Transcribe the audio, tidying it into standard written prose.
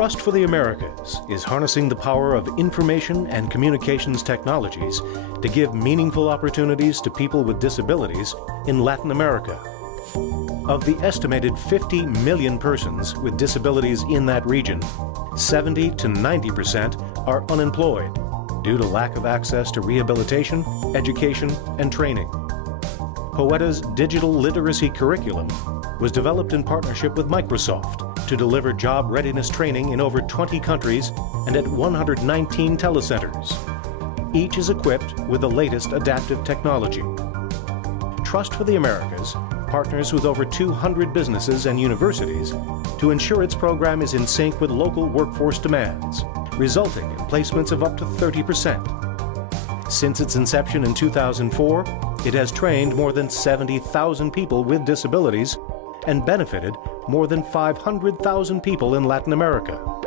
Trust for the Americas is harnessing the power of information and communications technologies to give meaningful opportunities to people with disabilities in Latin America. Of the estimated 50 million persons with disabilities in that region, 70 to 90% are unemployed due to lack of access to rehabilitation, education, and training. Poeta's digital literacy curriculum was developed in partnership with Microsoft to deliver job readiness training in over 20 countries and at 119 telecenters. Each is equipped with the latest adaptive technology. Trust for the Americas partners with over 200 businesses and universities to ensure its program is in sync with local workforce demands, resulting in placements of up to 30%. Since its inception in 2004, it has trained more than 70,000 people with disabilities and benefited more than 500,000 people in Latin America.